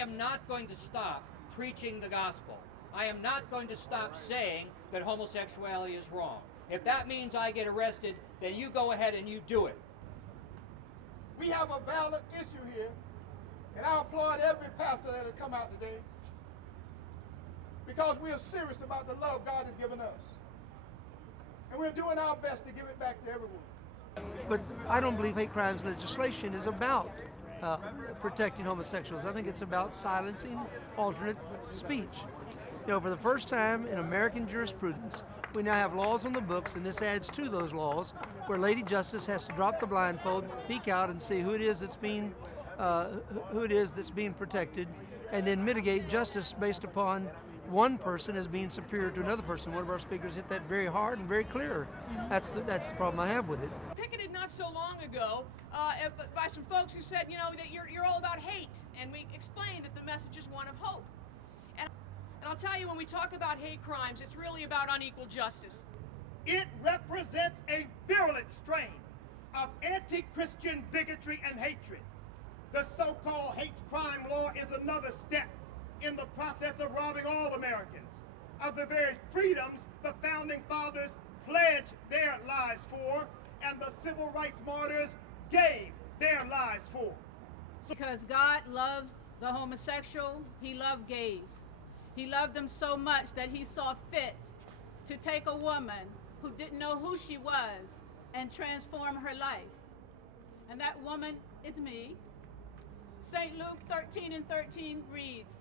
am not going to stop preaching the gospel. I am not going to stop saying that homosexuality is wrong. If that means I get arrested, then you go ahead and you do it. We have a valid issue here, and I applaud every pastor that has come out today because we are serious about the love God has given us. And we're doing our best to give it back to everyone. But I don't believe hate crimes legislation is about protecting homosexuals. I think it's about silencing alternate speech. You know, for the first time in American jurisprudence, we now have laws on the books, and this adds to those laws, where Lady Justice has to drop the blindfold, peek out, and see who it is that's being protected, and then mitigate justice based upon one person as being superior to another person. One of our speakers hit that very hard and very clear. That's the problem I have with it. Picketed not so long ago by some folks who said, you know, that you're all about hate, and we explained that the message is one of hope. And I'll tell you, when we talk about hate crimes, it's really about unequal justice. It represents a virulent strain of anti-Christian bigotry and hatred. The so-called hate crime law is another step in the process of robbing all Americans of the very freedoms the Founding Fathers pledged their lives for and the civil rights martyrs gave their lives for. Because God loves the homosexual, He loved gays. He loved them so much that He saw fit to take a woman who didn't know who she was and transform her life. And that woman is me. St. Luke 13:13 reads,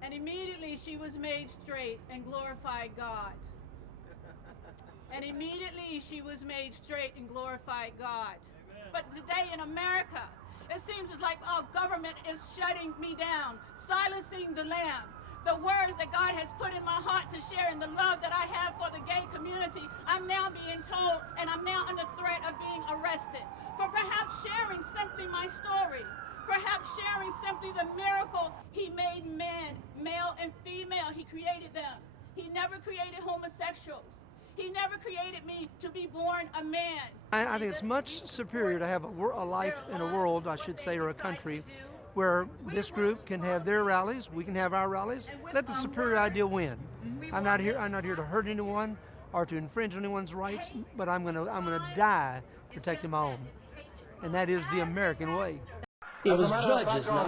"And immediately she was made straight and glorified God." And immediately she was made straight and glorified God. Amen. But today in America, it seems as like our government is shutting me down, silencing the lamb. The words that God has put in my heart to share and the love that I have for the gay community, I'm now being told, and I'm now under threat of being arrested for perhaps sharing simply my story, perhaps sharing simply the miracle He made men, male and female. He created them. He never created homosexuals. He never created me to be born a man. I think it's much superior to have a life in a world, I should say, or a country, where this group can have their rallies, we can have our rallies. Let the superior idea win. I'm not here to hurt anyone or to infringe on anyone's rights, but I'm gonna die protecting my own, and that is the American way. It was judges, not